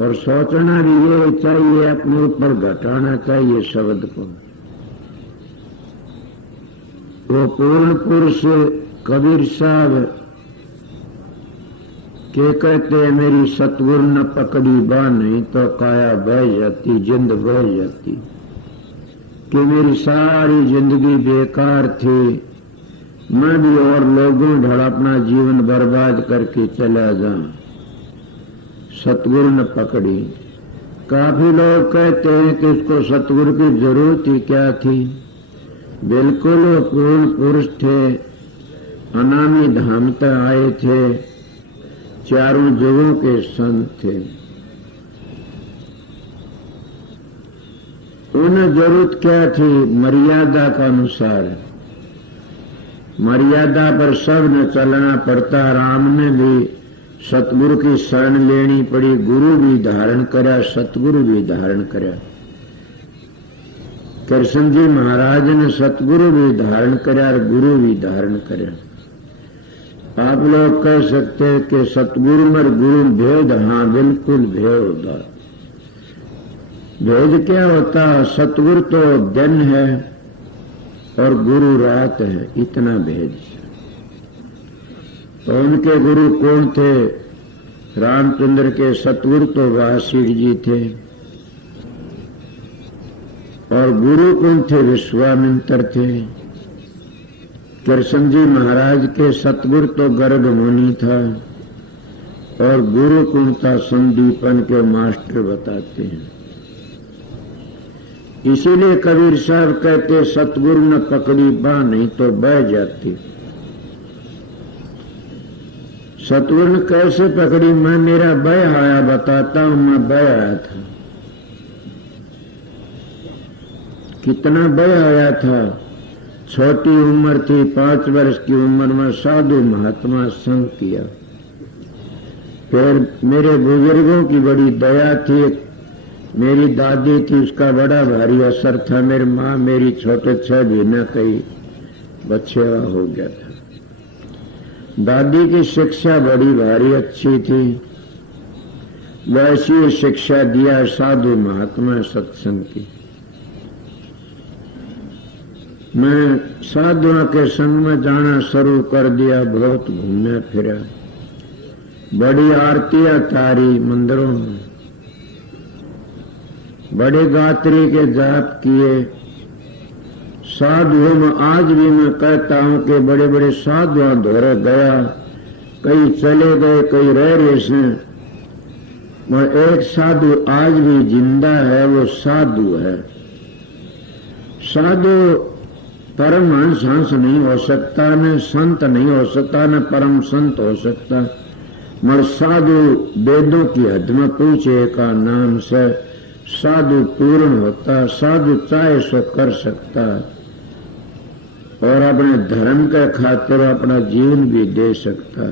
और सोचना भी ये चाहिए, अपने ऊपर घटाना चाहिए शब्द को। वो पूर्ण पुरुष कबीर साहब के कहते हैं, मेरी सतगुरु न पकड़ी बाह नहीं तो काया बह जाती, जिंद बह जाती। कि मेरी सारी जिंदगी बेकार थी, मैं भी और लोगों ढड़ अपना जीवन बर्बाद करके चला जाऊं, सतगुरु न पकड़ी। काफी लोग कहते हैं कि उसको सतगुरु की जरूरत ही क्या थी। बिल्कुल वो पूर्ण पुरुष थे, अनामी धाम तक आए थे, चारों जुगों के संत थे। उन्हें जरूरत क्या थी? मर्यादा का अनुसार, मर्यादा पर सब ने चलना पड़ता। राम ने भी सतगुरु की शरण लेनी पड़ी, गुरु भी धारण करा, सतगुरु भी धारण करा। कृष्ण जी महाराज ने सतगुरु भी धारण करा और गुरु भी धारण करा। आप लोग कह सकते हैं कि सतगुरु और गुरु भेद, हाँ बिल्कुल भेद होता। भेद क्या होता? सतगुरु तो दिन है और गुरु रात है, इतना भेद। तो उनके गुरु कौन थे? रामचंद्र के सतगुरु तो वासिक जी थे, और गुरु कौन थे? विश्वामित्र थे। कृष्ण जी महाराज के सतगुरु तो गर्ग मुनि था, और गुरु कौन था? संदीपन के मास्टर बताते हैं। इसीलिए कबीर साहब कहते, सतगुरु न पकड़ी बाह नहीं तो बह जाती। सतगुरु ने कैसे पकड़ी? मैं मेरा बह आया बताता हूं, मैं बह आया था। कितना बह आया था? छोटी उम्र थी, 5 वर्ष की उम्र में साधु महात्मा संग किया। फिर मेरे बुजुर्गों की बड़ी दया थी। मेरी दादी थी, उसका बड़ा भारी असर था। मेरी माँ मेरी छोटे 6 महीने कई बच्चे हो गया था। दादी की शिक्षा बड़ी भारी अच्छी थी, वैसी शिक्षा दिया साधु महात्मा सत्संग की। मैं साधुओं के संग में जाना शुरू कर दिया, बहुत घूमया फिरा, बड़ी आरतियां तारी मंदिरों में, बड़े गात्री के जाप किए। साधुओं में आज भी मैं कहता हूं कि बड़े बड़े साधुओं धोरे गया, कई चले गए, कई रह रहे हैं, और एक साधु आज भी जिंदा है, वो साधु है। साधु परमहंस हंस नहीं हो सकता, न संत नहीं हो सकता, न परम संत हो सकता, मगर साधु वेदों की हद में पूछे का नाम से साधु पूर्ण होता। साधु चाहे सो कर सकता, और अपने धर्म के खातिर अपना जीवन भी दे सकता।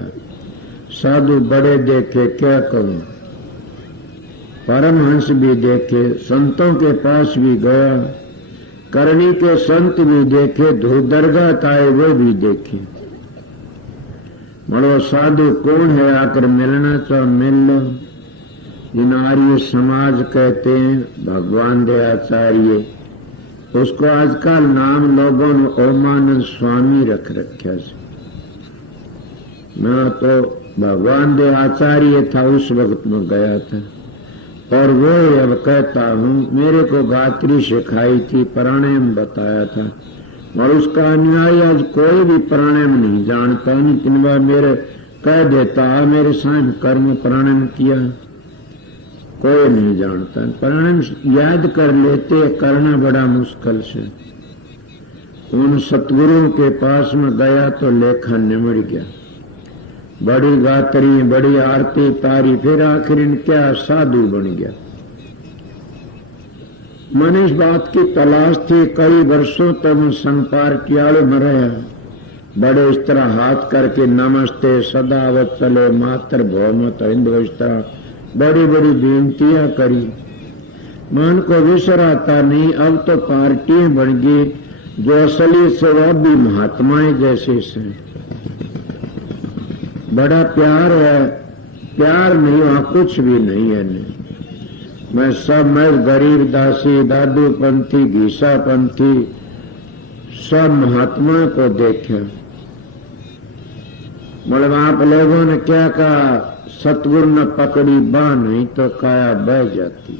साधु बड़े देखे, क्या कहूं, परमहंस भी देखे, संतों के पास भी गया, करणी के संत भी देखे, धूप दरगाह आए वो भी देखे। मरो साधु कौन है? आकर मिलना चाहो मिल लो। जिन आर्य समाज कहते हैं, भगवान दे आचार्य, उसको आजकल नाम लोगों ने ओमानंद स्वामी रख रखा है। मैं तो भगवान दे आचार्य था, उस वक्त में गया था, और वो अब कहता हूं, मेरे को गायत्री सिखाई थी, प्राणायाम बताया था, और उसका अनुयायी आज कोई भी प्राणायाम नहीं जानता। लेकिन वह मेरे कह देता, मेरे साथ कर्म प्राणायाम किया, कोई नहीं जानता। प्राणायाम याद कर लेते, करना बड़ा मुश्किल से। उन सतगुरुओं के पास में गया तो लेखा निमड़ गया, बड़ी गात्री, बड़ी आरती तारी, फिर आखिर क्या साधु बन गया। मैंने इस बात की तलाश थी, कई वर्षों तक संपार्टियाल में रहा, बड़े इस तरह हाथ करके नमस्ते सदावत चलो मात्र भौमत हिंदू, इस तरह बड़ी बड़ी बेनतियां करी। मन को विसराता नहीं। अब तो पार्टियां बन गई, जो असली से वह भी महात्माएं जैसे से। बड़ा प्यार है, प्यार नहीं वहां कुछ भी नहीं है। नहीं मैं गरीब दासी, दादू पंथी, घीसा पंथी सब महात्मा को देखा। मतलब आप लोगों ने क्या कहा, सतगुरु ने पकड़ी बांह नहीं तो काया बह जाती।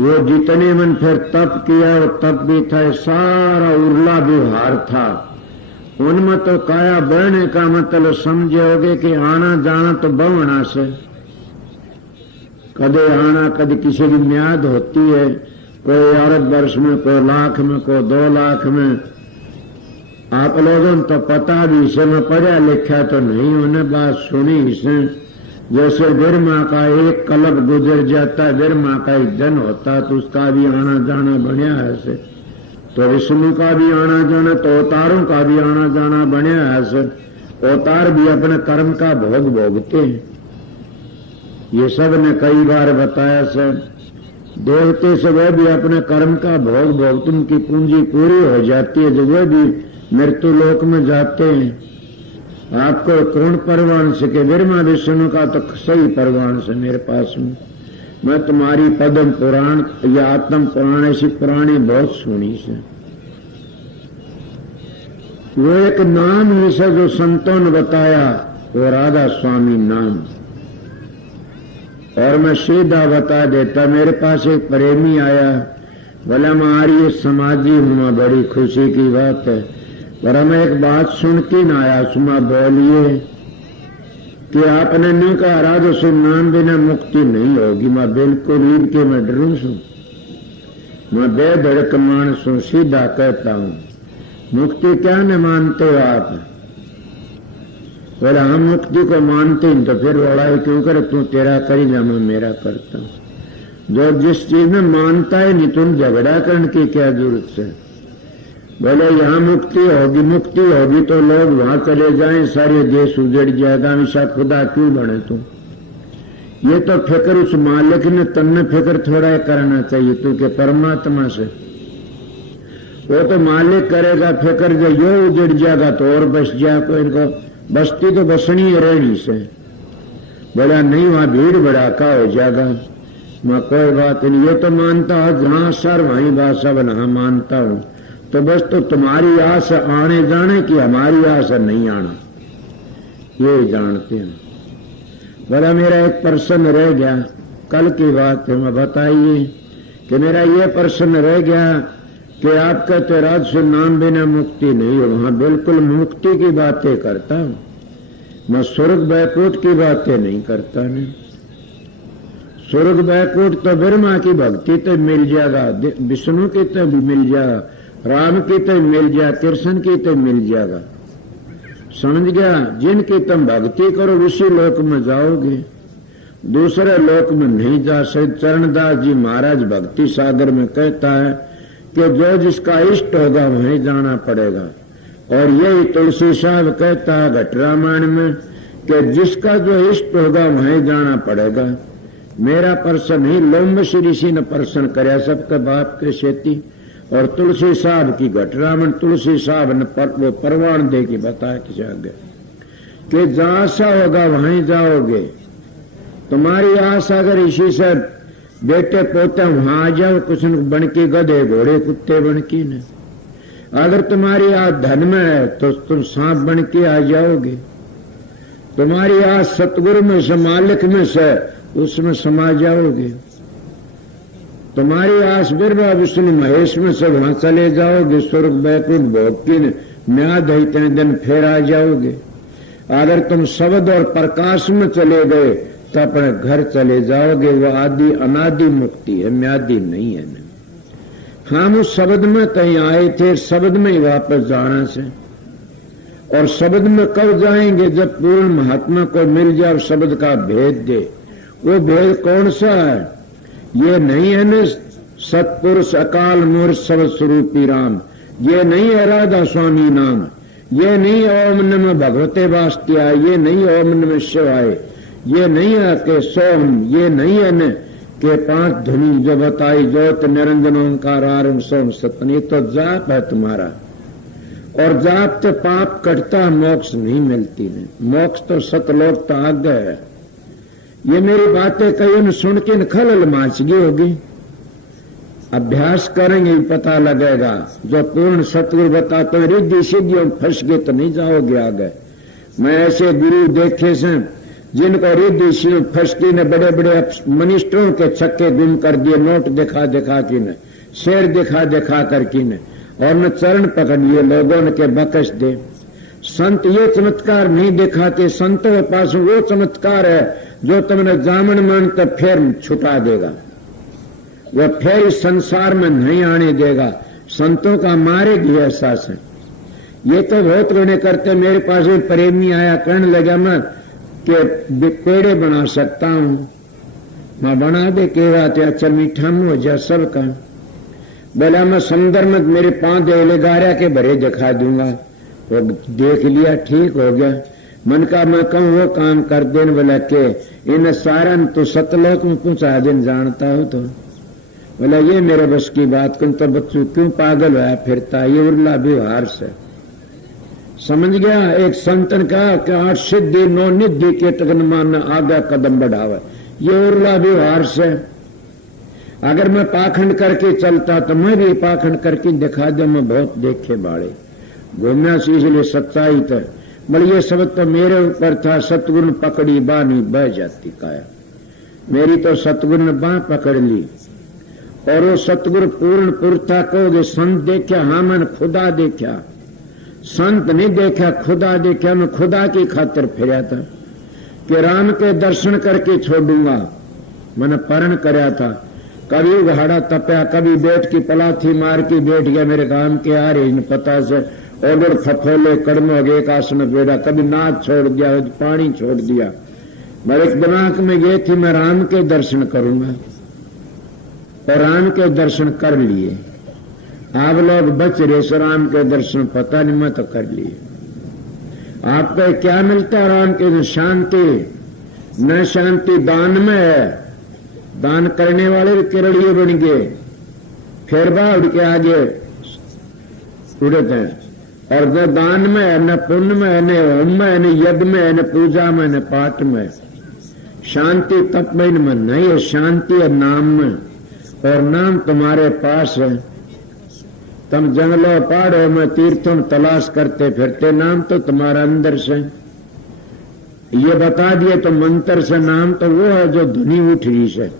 वो जितने मन फिर तप किया वो तप भी था, सारा उर्ला व्यवहार था, उनमें तो काया बहने का मतलब समझोगे कि आना जाना तो बवना से, कदे आना कदे किसी की म्याद होती है, कोई 8 वर्ष में, कोई लाख में, कोई 2 लाख में। आप लोगों ने तो पता भी, इसे में पढ़ा लिखा तो नहीं, उन्हें बात सुनी इसे। जैसे बिरमा का एक कलब गुजर जाता, बिरमा का एक दिन होता तो उसका भी आना जाना बनया ऐसे, तो विष्णु का भी आना जाना, तो अवतारों का भी आना जाना बनया ऐसे। अवतार भी अपने कर्म का भोग भोगते हैं, ये सब ने कई बार बताया सर। देवते से वह भी अपने कर्म का भोग भोगते, उनकी पूंजी पूरी हो जाती है, जो वह भी मृत्यु लोक में जाते हैं। आपको कौन परवान से के ब्रह्मा विष्णु का तो सही परवान से मेरे पास में। मैं तुम्हारी पद्म पुराण या आत्म पुराण ऐसी पुरानी बहुत सुनी से। वो एक नाम ही से जो संतों ने बताया, वो राधा स्वामी नाम। और मैं सीधा बता देता, मेरे पास एक प्रेमी आया, बोला हमारी समाजी हूं, बड़ी खुशी की बात है, पर मैं एक बात सुन के न आया, सुमा बोलिए कि आपने नहीं कहा राधा सुन नाम बिना मुक्ति नहीं होगी। मैं बिल्कुल ईद के मैं डरू सू, मैं बेधड़क मानस हूं, सीधा कहता हूं। मुक्ति क्या न मानते हो आप? बोला हम मुक्ति को मानते हैं, तो फिर लड़ाई क्यों करे, तू तेरा करी जा मैं मेरा करता हूं। जो जिस चीज में मानता है नहीं, तुम झगड़ा करने की क्या जरूरत है? बोले यहाँ मुक्ति होगी तो लोग वहां चले जाएं, सारे देश उजड़ जाएगा, हमेशा खुदा क्यों बने तुम? ये तो फिक्र उस मालिक ने तन्ने फिक्र थोड़ा करना चाहिए तू के परमात्मा से। वो तो मालिक करेगा फिक्र, जो यो उजड़ जाएगा तो और बस जाए, कोई इनको बस्ती तो बसनी है रहनी से। बोला नहीं वहां भीड़ भड़ाका हो जाएगा। मैं कोई बात नहीं, ये तो मानता हूं जहां सर वहीं भाषा बना मानता हूं, तो बस तो तुम्हारी आस आने जाने की, हमारी आस नहीं आना, ये जानते हैं। बोला मेरा एक प्रश्न रह गया, कल की बात है, मैं बताइए कि मेरा ये प्रश्न रह गया कि आप कहते राजस्व नाम बिना मुक्ति नहीं हो। वहां बिल्कुल मुक्ति की बातें करता हूं मैं, स्वर्ग बैकुंठ की बातें नहीं करता। नहीं, स्वर्ग बैकुंठ तो ब्रह्मा की भक्ति तो मिल जाएगा, विष्णु की तो भी मिल जाएगा, राम की तो मिल जाए, कृष्ण की तो मिल जाएगा। समझ गया? जिनकी तुम भक्ति करो उसी लोक में जाओगे, दूसरे लोक में नहीं जा सकते। चरणदास जी महाराज भक्ति सागर में कहता है कि जो जिसका इष्ट होगा वहीं जाना पड़ेगा। और यही तुलसी साहब कहता है घट रामायण में कि जिसका जो इष्ट होगा वहीं जाना पड़ेगा। मेरा प्रश्न ही लोमश ऋषि ने प्रश्न कराया सबके बाप के शेती, और तुलसी साहब की घट रामायण तुलसी साहब ने वो परवान दे के बताया कि आगे कि जहां सा होगा वहीं जाओगे। तुम्हारी आस अगर इसी से बेटे पोते वहां आ जाओ, कुछ बन के गधे घोड़े कुत्ते बन के न। अगर तुम्हारी आस धन में है तो तुम सांप बन के आ जाओगे। तुम्हारी आस सतगुरु में से, मालिक में से, उसमें समा जाओगे। तुम्हारी आस बिरवा विष्णु महेश में से वहां चले जाओगे, स्वर्ग बैकुंठ भोग की म्याद है इतने दिन फिर आ जाओगे। अगर तुम शब्द और प्रकाश में चले गए तो अपने घर चले जाओगे। वो आदि अनादि मुक्ति है, म्यादी नहीं है। हम उस शब्द में कहीं आए थे, शब्द में ही वापस जाना से। और शब्द में कब जाएंगे? जब पूर्ण महात्मा को मिल जाए, शब्द का भेद दे। वो भेद कौन सा है? ये नहीं है न सतपुरुष अकाल मूर्ख सब स्वरूपी राम, ये नहीं है राधा स्वामी नाम, ये नहीं ओम नमः भगवते वास्त्या, ये नहीं ओम नमः शिवाय, ये नहीं है के सोम, ये नहीं है न के 5 धुनी जो बताई ज्योत निरंजन ओंकार आरम सोम सतन। ये तो जाप है तुम्हारा, और जाप तो पाप कटता, मोक्ष नहीं मिलती। नहीं मोक्ष तो सतलोक तो आगे है। ये मेरी बातें कई न सुन के खलल माच गई होगी। अभ्यास करेंगे पता लगेगा। जो पूर्ण सतगुरु बताते हैं रिद्धि सिद्धियों फंस गए तो नहीं जाओगे आगे। मैं ऐसे गुरु देखे से जिनको रिद्धि सिद्धियों फंसती ने बड़े बड़े मिनिस्टरों के छक्के गुम कर दिए, नोट दिखा दिखा की ने, शेर दिखा दिखा कर की ने, और न चरण पकड़ लिए लोगों ने के बकस दे। संत ये चमत्कार नहीं दिखाते। संतों के पास वो चमत्कार है जो तुमने जामन मान तो फिर छुटा देगा, वह फिर इस संसार में नहीं आने देगा। संतों का मारे भी एहसास है। ये तो बहुत ऋण करते। मेरे पास एक प्रेमी आया, कहने लगा मैं कि पेड़े बना सकता हूं। मैं बना दे के बात है, अच्छा मीठा में हो जा सबका। बोला मैं समुद्र में मेरे 5 देले गारा के भरे दिखा दूंगा। वो देख लिया, ठीक हो गया। मन का मैं कहूँ वो काम कर देने वाला के इन सारा तो सतलोक में पहुंचा दिन जानता हो। तो बोला ये मेरे बस की बात कौन, तो बच्चों क्यों पागल हुआ फिरता, ये उर्ला व्यवहार से समझ गया। एक संतन कहा कि 8 सिद्धि 9 निधि के तकन मान आगे कदम बढ़ावे, ये उर्ला व्यवहार से। अगर मैं पाखंड करके चलता तो मैं भी पाखंड करके दिखा दे। मैं बहुत देखे बाड़े घूमना से, इसलिए सच्चाई तो बोले ये सब तो मेरे ऊपर था। सतगुरु ने पकड़ी बाह नहीं बह जाती काया। मेरी तो सतगुरु ने बाह पकड़ ली। और वो सतगुरु पूर्ण पुरता कहोगे संत देखा, हाँ मैंने खुदा देखा। संत नहीं देखा, खुदा देखा। मैं खुदा की खातिर फिरा था कि राम के दर्शन करके छोड़ूंगा। मैंने परण कराया था। कभी उघाड़ा तपया, कभी बेट की पलाथी मार के बैठ गया मेरे काम के आ रहे इन पता से। और फफोले कड़म हो गए, एक आसन बेड़ा, कभी नाच छोड़ दिया, पानी छोड़ दिया। मेरे दिमाग में ये थी मैं राम के दर्शन करूंगा, और राम के दर्शन कर लिए। आप लोग बच रहे सो राम के दर्शन पता नहीं, मैं तो कर लिए। आपको क्या मिलता है राम के? शांति। न शांति दान में है। दान करने वाले भी किरड़िए बन गए, फिर बाढ़ के आगे उड़ते हैं। और न दान में है, न पुण्य में है, न होम में है, न यज्ञ में है, न पूजा में, न पाठ में। शांति तप में नहीं है, शांति है नाम में। और नाम तुम्हारे पास है। तुम जंगलों पहाड़ों में तीर्थों में तलाश करते फिरते, नाम तो तुम्हारा अंदर से। ये बता दिए तो मंत्र से। नाम तो वो है जो धुनी उठ रही से,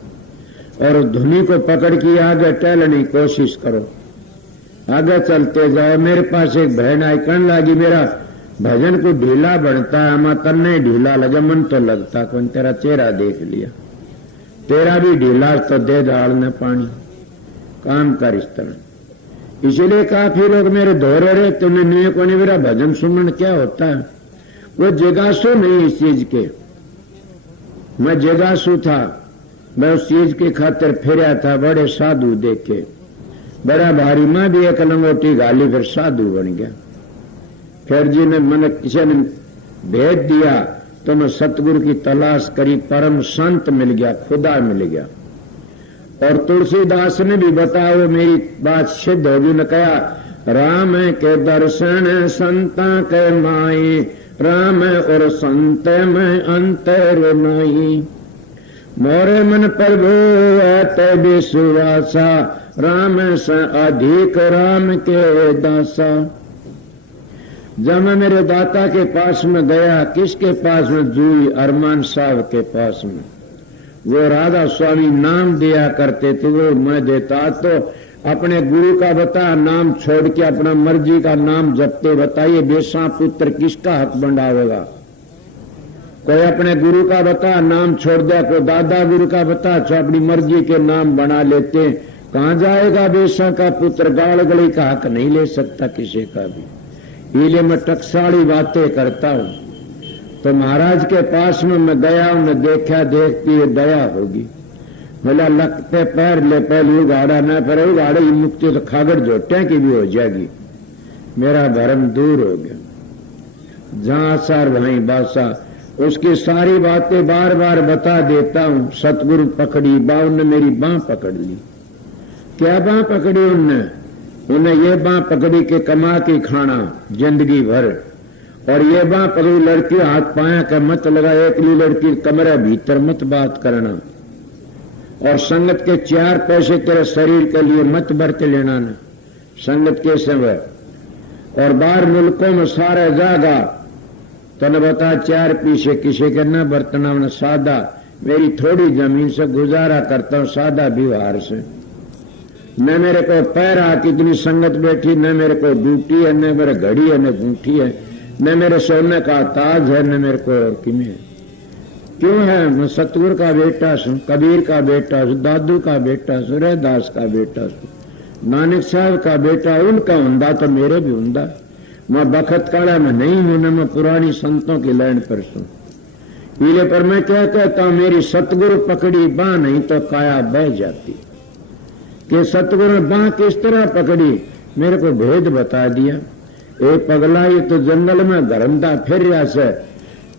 और धुनी को पकड़ के आगे टहलने की कोशिश करो, आगे चलते जाओ। मेरे पास एक बहन आई, कहने लगी मेरा भजन को ढीला बनता है। मैं तन्ने ढीला लगा, मन तो लगता कौन, तेरा चेहरा देख लिया, तेरा भी ढीला तो दे डालने पानी, काम कर इस तरह। इसलिए काफी लोग मेरे दोहरे रहे, तुमने नहीं को नहीं, मेरा भजन सुनन क्या होता है। वो जिज्ञासु नहीं इस चीज के। मैं जिज्ञासु था, मैं उस चीज की खातिर फिरा था। बड़े साधु देखे, बड़ा भारी। मैं भी एक लंगोटी गाली, फिर साधु बन गया। फिर जी ने मैंने किसी ने भेज दिया तो मैं सतगुरु की तलाश करी, परम संत मिल गया, खुदा मिल गया। और तुलसीदास ने भी बताया, वो मेरी बात सिद्ध होगी। ने कहा राम के दर्शन संता के माई, राम और संत में अंतर नहीं। मोरे मन प्रभु आते विश्वासा, राम से अधिक राम के दासा। जब मैं मेरे दाता के पास में गया, किसके पास में? जूही अरमान साहब के पास में। वो राधा स्वामी नाम दिया करते थे, वो मैं देता। तो अपने गुरु का बता नाम छोड़ के अपना मर्जी का नाम जपते। बताइए बेसा पुत्र किसका हक बंधावेगा? कोई अपने गुरु का बता नाम छोड़ दिया, कोई दादा गुरु का बता जो अपनी मर्जी के नाम बना लेते। कहां जाएगा बेसा का पुत्र? गाड़ गली का हक नहीं ले सकता किसी का भी। इसलिए मैं टकसाली बातें करता हूं। तो महाराज के पास में मैं गया, उन्हें देखा, देखती है दया होगी। बोला लगते पैर ले, पहले उगाड़ा ना, फिर उगाड़े मुक्ति तो खागड़ जोटे की भी हो जाएगी। मेरा भरम दूर हो गया। जहां सर वहीं बासा, उसकी सारी बातें बार बार बता देता हूं। सतगुरु पकड़ी बाह, उन्होंने मेरी बाह पकड़ ली। क्या बाह पकड़ी उन्हें? उन्हें ये बाह पकड़ी के कमा के खाना जिंदगी भर, और ये बाँ पकड़ी लड़की हाथ पाया के मत लगा, एकली लड़की कमरे भीतर मत बात करना, और संगत के 4 पैसे तेरे शरीर के लिए मत बरत लेना न, संगत के समय। और बाहर मुल्कों में सारे जागा तने बता 4 पीछे किसी के न बरतना न सादा, मेरी थोड़ी जमीन से गुजारा करता हूं सादा व्यवहार से, न मेरे को पैरा कितनी संगत बैठी, न मेरे को ड्यूटी है, न मेरे घड़ी है, न घूंटी है, न मेरे सोने का ताज है, न मेरे को और किमें है। क्यों है? मैं सतगुरु का बेटा हूं, कबीर का बेटा हूं, दादू का बेटा हूं, रैदास का बेटा हूं, नानक साहब का बेटा। उनका हुंदा तो मेरे भी हुंदा। मैं बखत काला में नहीं हूं, न मैं पुरानी संतों की लाइन पर हूं। इले पर मैं क्या कहता हूं, मेरी सतगुरु पकड़ी बाँ नहीं तो काया बह जाती। कि सतगुरु ने बाँ किस तरह पकड़ी, मेरे को भेद बता दिया। ए पगला ये तो जंगल में घरंदा फिर रहा से,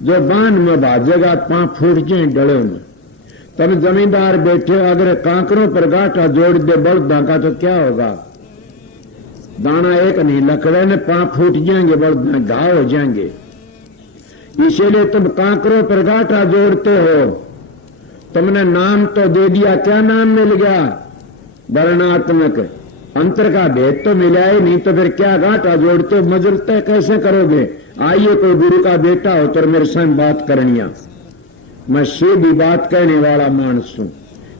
जो बांध में भाजेगा 5 फूट जाए डले में। तब जमींदार बैठे अगर कांकरों पर गांठा जोड़ दे बल्दा का तो क्या होगा? दाना एक नहीं, लकड़े ने 5 फूट जाएंगे, बल्दा घाव हो जाएंगे। इसीलिए तुम कांकरों पर गांठा जोड़ते हो। तुमने नाम तो दे दिया, क्या नाम मिल गया? वर्णात्मक। अंतर का भेद तो मिला ही नहीं, तो फिर क्या गांठा जोड़ते हो? मजलते कैसे करोगे? आइए कोई गुरु का बेटा हो तो मेरे संग बात करनिया। मैं सीधी बात कहने वाला मानस हूं।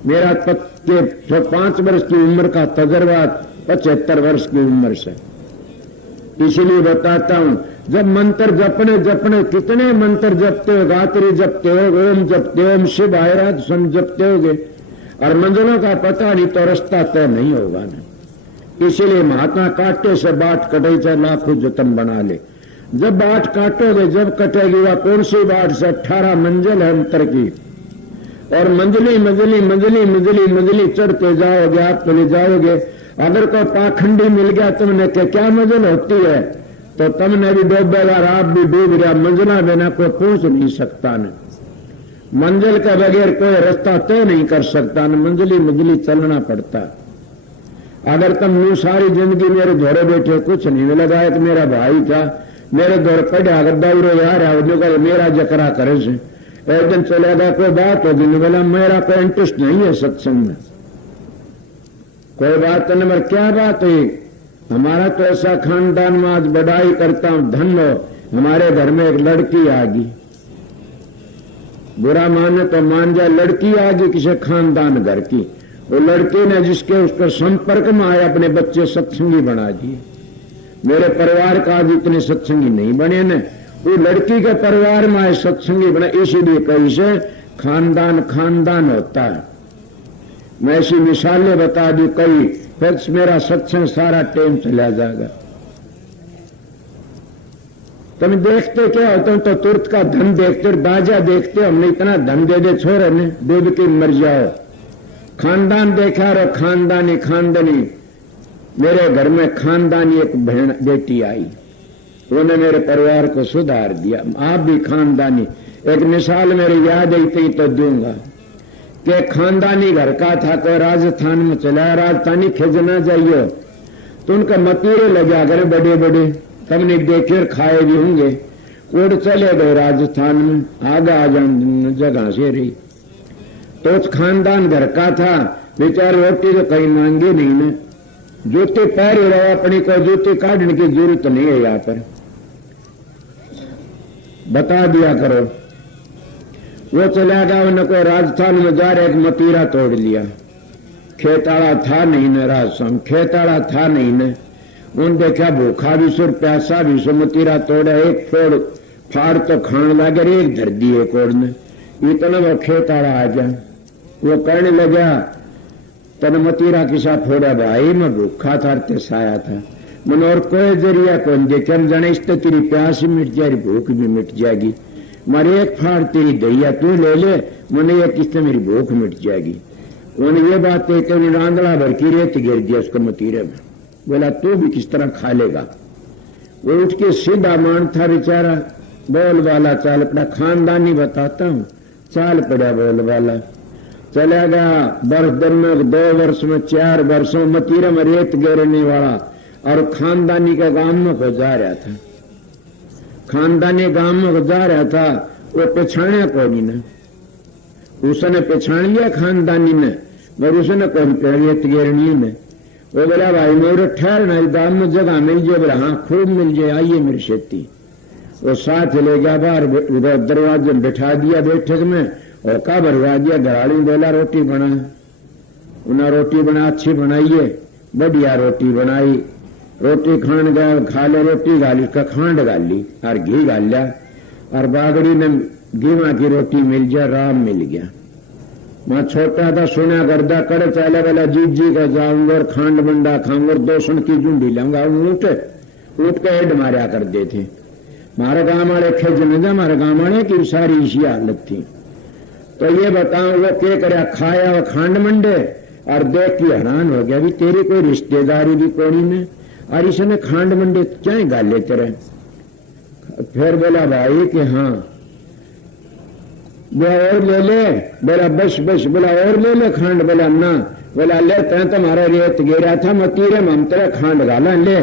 मेरा 5 वर्ष की उम्र का तजर्बा 75 वर्ष की उम्र से, इसलिए बताता हूं। जब मंत्र जपने कितने मंत्र जपते हो, गायत्री जपते हो, ओम जपते हो, ओम शिव आयराज सम जपते होगे, और मंजिलों का पता नहीं तो रास्ता तय नहीं होगा ना। इसलिए महात्मा कांटे से बाट कटे चाहे लाखों जतन बना ले। जब बाट काटोगे, जब कटेगी, वह कौन सी बाट से? 18 मंजिल है अंतर की, और मंजिली मंजिली मंजिली मंजिली मंजिली चढ़ते जाओगे, आप चले जाओगे। अगर कोई पाखंडी मिल गया तुमने कि क्या मंजिल होती है, तो तुमने भी डूबेगा, आप भी डूब गया। मंजिला बिना कोई पहुंच नहीं सकता न, मंजिल के बगैर कोई रास्ता तय नहीं कर सकता न, मंजिली मंजिली चलना पड़ता। अगर तुम यूं सारी जिंदगी मेरे घोड़े बैठे कुछ नहीं मिलेगा। एक मेरा भाई था, मेरे घर पढ़ा दौड़ो यार है, मेरा जकरा करे से एक दिन चले गया, कोई बात होगी नहीं, बोला मेरा कोई इंटरेस्ट नहीं है सत्संग में, कोई बात नहीं। मगर क्या बात है? हमारा तो ऐसा खानदान में आज बड़ाई करता हूं, धन हो हमारे घर में एक लड़की आ गई, बुरा माने तो मान जाए, लड़की आ गई किसी खानदान घर की। वो लड़की ने जिसके उसके संपर्क में आए अपने बच्चे सत्संगी बना दिए। मेरे परिवार का आज इतने सत्संगी नहीं बने न, वो लड़की के परिवार में आए सत्संगी बने। इसीलिए कैसे खानदान खानदान होता है। मैं ऐसी मिसालें बता दी कई, फिर मेरा सत्संग सारा टाइम चला जाएगा। तुम देखते क्या होता? तो तुरंत का धन देखते, बाजा देखते, हमने इतना धन दे दे छोरे ने, डूब के मर जाओ। खानदान देखा रो, खानदानी। मेरे घर में खानदानी एक बहन बेटी आई, उन्होंने मेरे परिवार को सुधार दिया। आप भी खानदानी। एक मिसाल मेरी याद आई थी तो दूंगा कि खानदानी घर का था, कोई राजस्थान में चला, राजस्थानी खिजना जाइयो तो उनका मतीरे लगा करे बड़े बड़े, तुमने देखे और खाए भी होंगे। उड़ चले गए राजस्थान में, आगे आ जान जगह से रही। तो उस खानदान घर का था, बेचार रोटी तो कहीं मांगे नहीं न, जूते पैर ही रहो, अपनी को जूते काटने की जरूरत नहीं है। यहां पर बता दिया करो। वो चला गया, उन्हें कोई राजस्थान में जा रहे, एक मतीरा तोड़ लिया। खेताड़ा था नहीं न, राजस्थान खेताड़ा था नहीं न। उन देखा भूखा भी सुर प्यासा भी सो, मतीरा तोड़ा, एक फोड़ फाड़ तो खाने लगे, एक धर दिए कोड़ ने, इतना वो खेताड़ा आ जा। वो कहने लगा, तन मतीरा किसा फोड़ा भाई, मैं भूखा था साया था, मन और कोई जरिया कौन देखे, हम जाने इस तो तेरी प्यास मिट जाएगी, भूख भी मिट जाएगी। मारे एक फाड़ तेरी दैया तू ले ले, मैंने ये किससे मेरी भूख मिट जाएगी। उन्होंने ये बात कहकर रांदड़ा भर की रेत गिर दिया उसको मतीरे में। बोला तू भी किस तरह खा लेगा। वो उठ के सीधा मान था बेचारा, बोल वाला चाल पड़ा, खानदानी बताता हूं, चाल पड़ा बोल वाला। चला गया वर्ष दिन में 2 वर्ष में 4 वर्षों मतीरे में रेत गिरने वाला, और खानदानी का गांव में को जा रहा था। खानदानी गांव में जा रहा था, वो पछाणा कोनी ने, उसने पछाण लिया खानदानी ने, मगर उसने कौन रेत गिरनी ने। वो बोला भाई मेरे ठहरना दाम में जगह मिल जाए, बोला हाँ खूब मिल जाए, आइए मेरी खेती। वो साथ ले गया बाहर, उधर दरवाजे में बैठा दिया बैठक में, और का भरवा दिया। घराड़ी बोला रोटी बना, उन्हें रोटी बना, अच्छी बनाइए, बढ़िया रोटी बनाई। रोटी खान गया, खा ले रोटी गाली का खांड गाली और घी गाल लिया, और बागड़ी ने गेवा की रोटी मिल जाए, राम मिल गया। मैं छोटा था सुना करदा कड़े चाले वाला जी का जाऊंगा और खांड बंडा खाऊंगा और 2 सण की झुंडी लाऊंगा। ऊँट के हेड मारा करते थे। मारे गांव वाले खेज न जा, हमारे गांव वाले की सारी इसी हालत थी। तो ये बताओ वो क्या करे, खाया वो खांड मंडे और देख के हैरान हो गया, भी तेरी कोई रिश्तेदारी भी कोनी में, और इसने खांड मंडे क्या गाले तेरे। फिर बोला भाई कि हाँ, बोला और ले ले, बोला बस बस, बोला और ले ले खांड, बोला ना, बोला ले तैं तुम्हारा रेत गिरा था मतीरे में हम तेरा खांड गाला ले।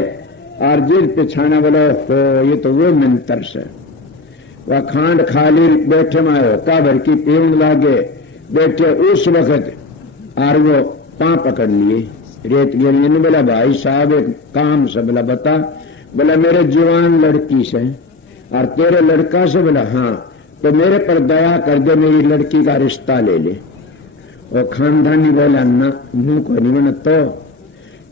और जिद पिछाना बोला हो ये तो वो मंत्र से। वह खांड खाली बैठे में होका भर की पीण लागे बैठे उस वक्त, और वो पां पकड़ लिए रेत गिरी। ने बोला भाई साहब एक काम से, बोला बता, बोला मेरे जवान लड़की से और तेरे लड़का से, बोला हाँ, तो मेरे पर दया कर दे, मेरी लड़की का रिश्ता ले ले। और खानदानी बोला ना मुंह को नहीं, बना तो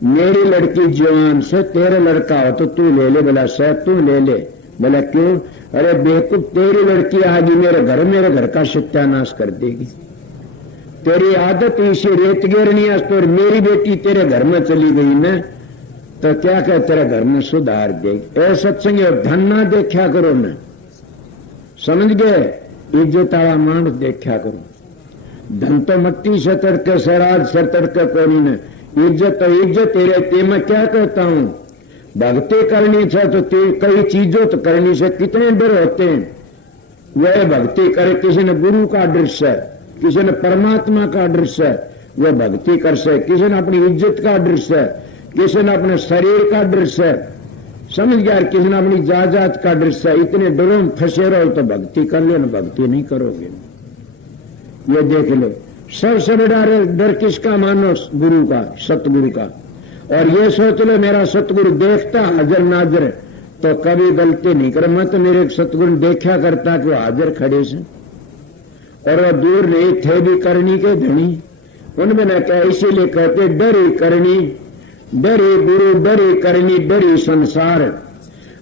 मेरी लड़की जवान से, तेरे लड़का हो तो तू ले ले। बोला सर तू ले ले। बोला क्यों? अरे बेवकूफ, तेरी लड़की आगे मेरे घर का सत्यानाश कर देगी। तेरी आदत इसी रेत गिरनी है, तो मेरी बेटी तेरे घर में चली गई न, तो क्या क्या तेरे घर में सुधार देगी। ए सत्संग धन ना देखा करो न, समझ गए, इज्जत वाला मांड देखा करो। धन तो मट्टी से तड़के सराज से तड़के कोनी ने, इज्जत तो इज्जत तेरे ते मैं क्या कहता हूं, भक्ति करनी है तो कई चीजों तो करनी से कितने डर होते हैं। वह भक्ति करे, किसी ने गुरु का ड्रिस है, किसी ने परमात्मा का ड्रिस है, वह भक्ति कर से, किसी ने अपनी इज्जत का ड्रिस है, किसी ने अपने शरीर का ड्रिस है, समझ गया, किसी ने अपनी जायदाद का ड्रिस है। इतने डरों में फंसे रहो तो भक्ति कर लो ना, भक्ति नहीं करोगे। ये देख लो, सबसे बड़ा डर किसका मानो? गुरु का, सतगुरु का। और ये सोच लो मेरा सतगुरु देखता हाजर नाजर तो कभी गलती नहीं करे। मैं तो मेरे सतगुरु देखा करता कि वो हाजर खड़े से, और वह दूर नहीं थे भी करनी के धनी। उनमें न क्या, इसीलिए कहते डरी करनी, डरी गुरु, डरी करनी, डरी संसार।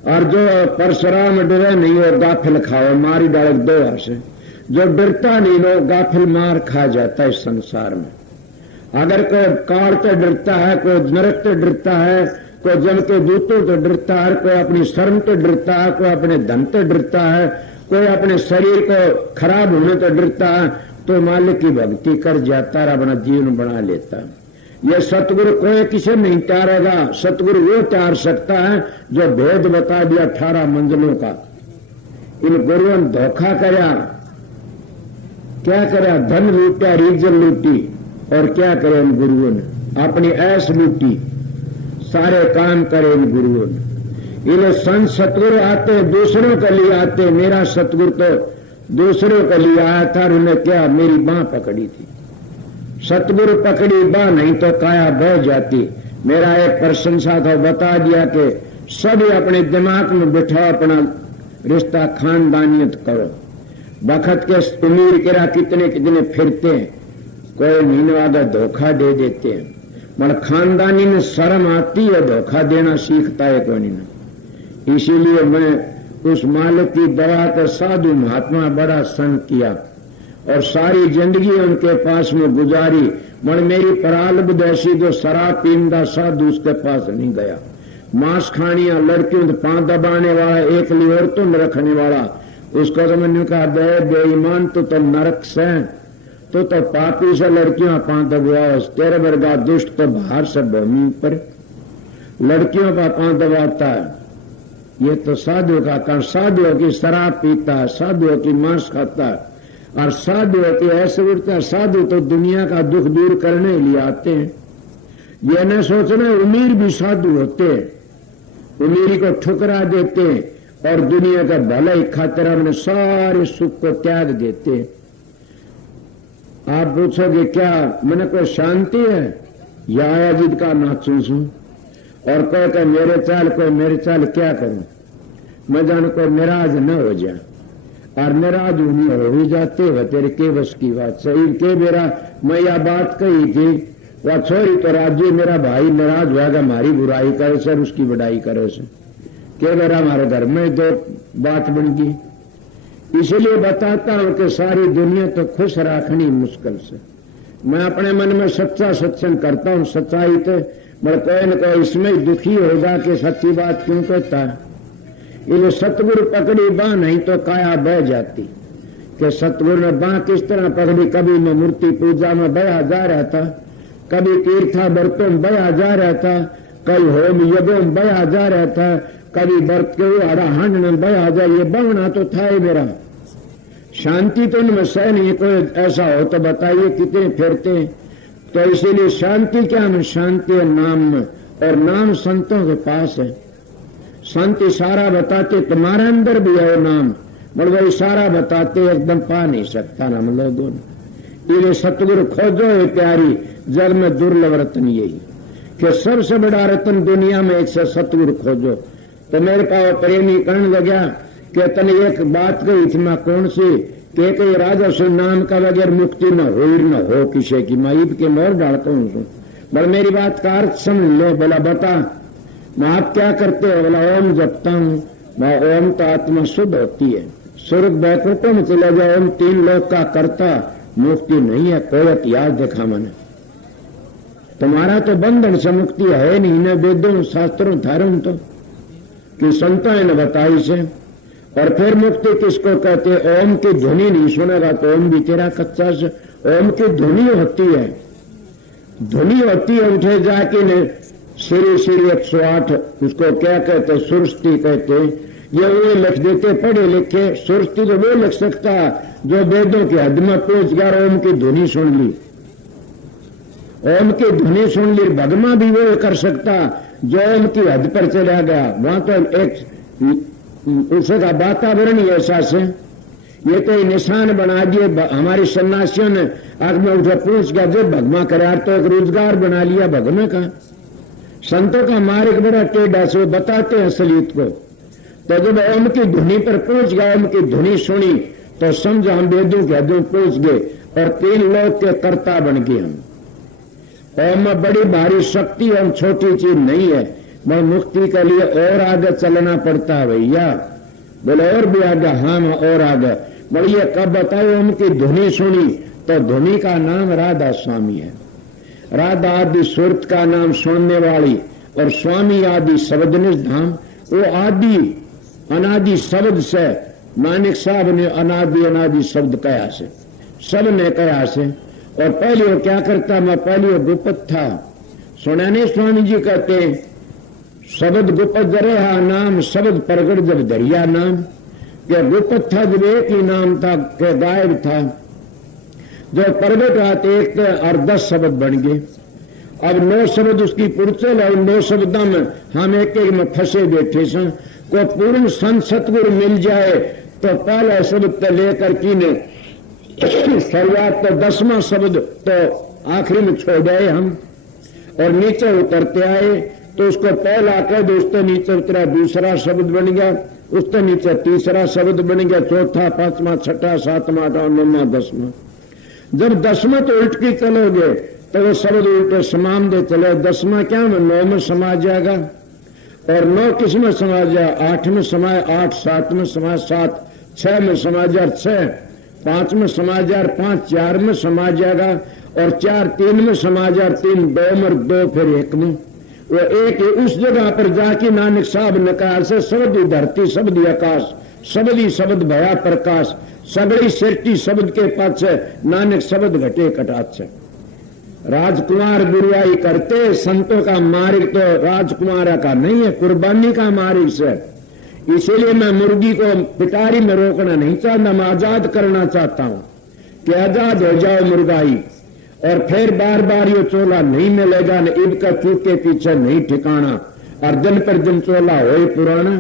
और जो परशुराम डरे नहीं वो गाफिल खाओ, मारी डालक 2 हाथ। जो डरता नहीं वो गाफिल मार खा जाता है संसार में। अगर कोई काल तो डरता है, कोई नरक तो डरता है, कोई जम के दूतों तो डरता है, कोई अपनी शर्म तो डरता है, कोई अपने धन तो डरता है, कोई अपने शरीर को खराब होने तो डरता है, तो मालिक की भक्ति कर जाता है, अपना जीवन बना लेता है। यह सतगुरु कोई किसे नहीं तारेगा। सतगुरु वो तार सकता है जो भेद बता दिया 18 मंजिलों का। इन गुरुओं ने धोखा कराया, क्या करा? धन लूटा, रीजन लूटी, और क्या करे इन गुरुओं ने? अपनी ऐश लूटी, सारे काम करे इन गुरुओं ने। इन संत सतगुरु आते दूसरों के लिए आते, मेरा सतगुरु तो दूसरों के लिए आया था, उन्हें क्या मेरी बांह पकड़ी थी। सतगुरु पकड़ी बांह नहीं तो काया बह जाती। मेरा एक प्रशंसा था, बता दिया कि सभी अपने दिमाग में बिठाओ, अपना रिश्ता खानदानियत करो। बखत के उम्मीद करा कितने कितने फिरते हैं, कोई नीनवादा धोखा दे देते हैं। मगर खानदानी में शर्म आती है, धोखा देना सीखता है कोई नहीं। इसीलिए मैं उस मालिक की दवा का साधु महात्मा बड़ा संग किया और सारी जिंदगी उनके पास में गुजारी। मगर मेरी प्रारब्ध ऐसी, जो शराब पींदा साधु उसके पास नहीं गया। मांस खानिया, लड़कियों पांव दबाने वाला, एक औरतों में रखने वाला, उसको तो मैंने कहा बेईमान तो नरक से, तो पापी से लड़कियों पांव दबाओ। तेरे वर्गा दुष्ट तो बाहर से भूमि पर लड़कियों का पांव दबाता है। ये तो साधु का काम। साधुओं की शराब पीता है, साधुओं की मांस खाता है, और साधुओं की ऐसे उठता है। साधु तो दुनिया का दुख दूर करने के लिए आते हैं। ये न सोचना उमीर भी साधु होते हैं, उमीरी को ठुकरा देते हैं और दुनिया का भला ही खातिर हमने सारे सुख को त्याग देते। आप पूछोगे क्या मैंने कोई शांति है या आया जिद का नाचू छू और कोई का मेरे चाल कोई मेरे चाल क्या करूं, मैं जान कोई नाराज न हो जाए और नाराज नहीं हो भी जाते हो तेरे के बस की बात सही के मेरा मैं यह बात कही थी वह छोरी तो राज्य मेरा भाई नाराज होगा हमारी बुराई करे सर उसकी बढ़ाई करे सर के मेरा हमारे घर में दो बात बन गई। इसलिए बताता हूं कि सारी दुनिया तो खुश रखनी मुश्किल से। मैं अपने मन में सच्चा सत्संग करता हूं सच्चाई तो मैं कोई न कोई इसमें दुखी होगा कि सच्ची बात क्यों कहता है। ये सतगुरु पकड़ी बांह नहीं तो काया बह जाती कि सतगुरु ने बांह किस तरह पकड़ी। कभी मैं मूर्ति पूजा में बया जा रहा था, कभी तीर्था व्रतों में बया जा रहा था, कभी होम यज्ञों में बया जा रहा था, कभी व्रत के हराहंड में बया जा। ये बवना तो था ही मेरा। शांति तो इनमें सह नहीं। कोई ऐसा हो तो बताइए कितने फिरते। तो इसीलिए शांति क्या है, शांति है नाम में और नाम संतों के पास है। संत इशारा बताते तुम्हारे अंदर भी है नाम पर वो इशारा बताते एकदम पा नहीं सकता ना हम लोगों ने। ये सतगुरु खोजो है प्यारी जग में दुर्लभ रत्न यही कि सबसे बड़ा रत्न दुनिया में एक से सतगुरु खोजो। तो मेरे पास प्रेमी कहने लगा कि तने एक बात कही थी मैं कौन सी कि राजा से नाम का बगैर मुक्ति न हो किसी की। मैं ईद के मोर डालता हूँ बोला मेरी बात का अर्थ समझ लो। बोला बता। मैं आप क्या करते हो? बोला ओम जपता हूँ। मैं ओम तो आत्मा शुद्ध होती है स्वर्ग बैकुंठों में चले जाओ ओम 3 लोक का करता मुक्ति नहीं है। कोई इतिहास देखा मैंने तुम्हारा तो बंधन से मुक्ति है नहीं न वेदों शास्त्रों धारों तो कि संतों ने बताई से। और फिर मुक्ति किसको कहते? ओम की ध्वनि नहीं सुनेगा तो ओम भी तेरा कच्चा से। ओम की ध्वनि होती है, ध्वनि होती है उठे जाके ने श्री श्री 108 उसको क्या कहते? सुरस्ती कहते। ये वो लिख देते पढ़े लिखे। सुरस्ती तो वो लिख सकता जो वेदों के हद में पहुंच गया ओम की ध्वनि सुन ली। ओम की ध्वनि सुन ली। भगमा भी वो कर सकता जो ओम की हद पर चला गया। वहां तो एक उसका वातावरण ही ऐसा से ये तो निशान बना दिए हमारे सन्यासियों ने। आग में उठे पूछ गया जो भगमा करार तो एक रोजगार बना लिया भगमे का। संतों का मार्ग बड़ा टेढ़ा से बताते हैं असलियत को। तो जब ओम की ध्वनि पर पहुंच गया ओम की ध्वनि सुनी तो समझो हम वेदों के हदों पहुंच गए और 3 लोक के कर्ता बन गए हम। ओम में बड़ी भारी शक्ति और छोटी चीज नहीं है। मैं मुक्ति के लिए और आगे चलना पड़ता है भैया। बोले और भी आगे? हाँ और आगे। बोलिए कब बताओ? ओम की ध्वनि सुनी तो ध्वनि का नाम राधा स्वामी है। राधा आदि सुरत का नाम सुनने वाली और स्वामी आदि शब्दनिष्ठ धाम। वो आदि अनादि शब्द से मानिक साहब ने अनादि शब्द कहा से सब ने कहा से। और पहले वो क्या करता? मैं पहले वो गुप्त था। सुना नहीं स्वामी जी कहते शब्द गुप्त रहा नाम शब्द प्रगट जब दरिया नाम। क्या गुप्त था जब एक ही नाम था क्या गायब था। जो प्रगट आते एक और 10 शब्द बन गए। अब 9 शब्द उसकी पुरचल है। 9 शब्दों में हम एक एक में फंसे बैठे सन। को पूर्ण संत सतगुरु मिल जाए तो पहला शब्द तो लेकर कीने शुरुआत तो 10वां शब्द तो आखिरी में छोड़ आए हम और नीचे उतरते आए तो उसको पहला कह दो उसके नीचे उतरा दूसरा शब्द बन गया। उसके नीचे तीसरा शब्द बन गया चौथा 5वां 6वां 7वां 8वां 9वां 10वां। जब 10वां तो उल्ट के चलोगे तो वो शब्द उल्टे समान दे चले। 10वां क्या में 9 में समा जाएगा और 9 किस में समा जाए? 8 में समाये 8, 7 में समाये 7, 6 में समा जाए 6, 5 में समा जाए 5, 4 में समा जाएगा और 4 3 में समा जाए 3, 2 में 2 फिर 1 में। वो एक उस जगह पर जाके नानक साहब ने कहा से शब्द धरती शब्द आकाश शब्द शब्द भया प्रकाश सगड़ी सृष्टि शब्द के पास नानक शब्द घटे कटाक्ष। राजकुमार गुरुआई करते संतों का मार्ग तो राजकुमार का नहीं है कुर्बानी का मार्ग से। इसीलिए मैं मुर्गी को पिटारी में रोकना नहीं चाहता। मैं आजाद करना चाहता हूं कि आजाद हो जाओ मुर्गाई। और फिर बार बार ये चोला नहीं मिलेगा न इब का चूक के पीछे नहीं ठिकाना और दिन पर दिन चोला हो पुराना।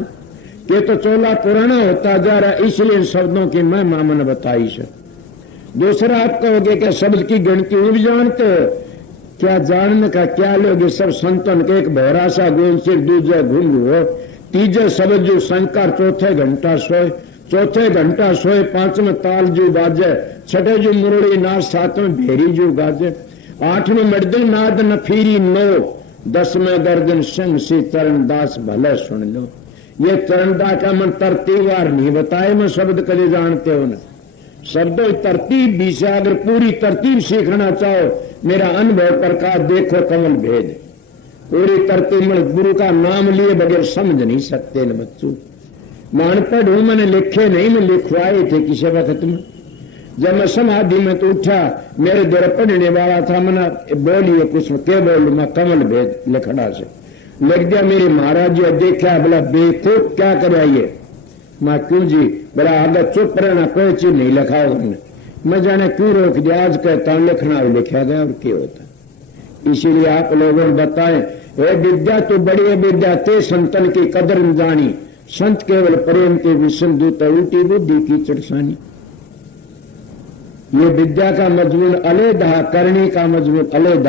के तो चोला पुराना होता जा रहा, इसलिए शब्दों की मैं मामन बताई से। दूसरा आप कहोगे कि शब्द की गिनती वो भी जानते हो, क्या जानने का क्या लोगे, सब संतन के एक भौरा सा गोल सिर, दूजे घुंग हो, तीजे शब्द जो शंकर, चौथे घंटा सोए, चौथे घंटा सोए, पांचवें ताल जो बाजे, छठे जो मुरड़ी नाच, सातवें भेरी जो गाजे, आठवें मर्दन नाद न फिरी नो, 10वें गर्दन संग से चरण दास भले सुन लो। ये चरणदा का मन तरतीबवार नहीं बताए, मैं शब्द कभी जानते हो ना, शब्दों तरतीब भी से अगर पूरी तरतीब सीखना चाहो, मेरा अनुभव प्रकार देखो कमल भेद, पूरी तरतीब में गुरु का नाम लिए बगैर समझ नहीं सकते न बच्चों। मान पढ़ू मैंने लिखे नहीं, मैं लिखवाए थे किसी वक्त में, जब मैं समाधि में तो उठा, मेरे द्वारा पढ़ने वाला था, मैंने बोलिए कुछ के बोलू, मैं कमल भेद लिखना से लिख दिया। मेरे महाराज जी देखा, बोला बेवकूफ क्या कराइए, मैं क्यों जी, बोला आगे चुप रहना, कोई चीज नहीं लिखा उन्होंने। मैं जाने क्यों रोक दिया, आज कहता हूं लिखना भी लिखा गया और क्या होता। इसीलिए आप लोगों ने बताएं, हे विद्या तो बड़ी विद्या ते संतन की कदर न जानी, संत केवल प्रेम के विषम दूत, उल्टी बुद्धि की चिड़सानी। ये विद्या का मजमून अलग, करनी का मजमून अलग।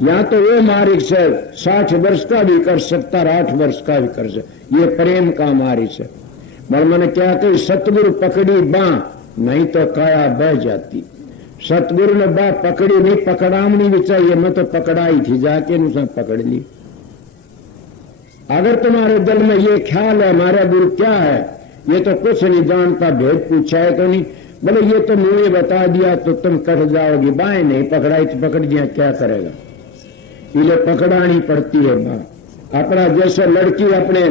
यहाँ तो वो मार्ग से 60 वर्ष का भी कर सकता, 8 वर्ष का भी कर सकता, ये प्रेम का मार्ग से। पर मैंने क्या कही, सतगुरु पकड़ी बां, नहीं तो काया बह जाती। सतगुरु ने बां पकड़ी नहीं, पकड़ामनी भी चाहिए, मैं तो पकड़ाई थी जाके, उसने पकड़ ली। अगर तुम्हारे दिल में ये ख्याल है हमारा गुरु क्या है, ये तो कुछ नहीं जानता, भेद पूछा है तो नहीं, बोले ये तो मुझे बता दिया तो तुम कट जाओगी, बाएं नहीं पकड़ाई तो पकड़ दिया, क्या करेगा, इले पकड़ानी पड़ती है बां। अपना जैसे लड़की अपने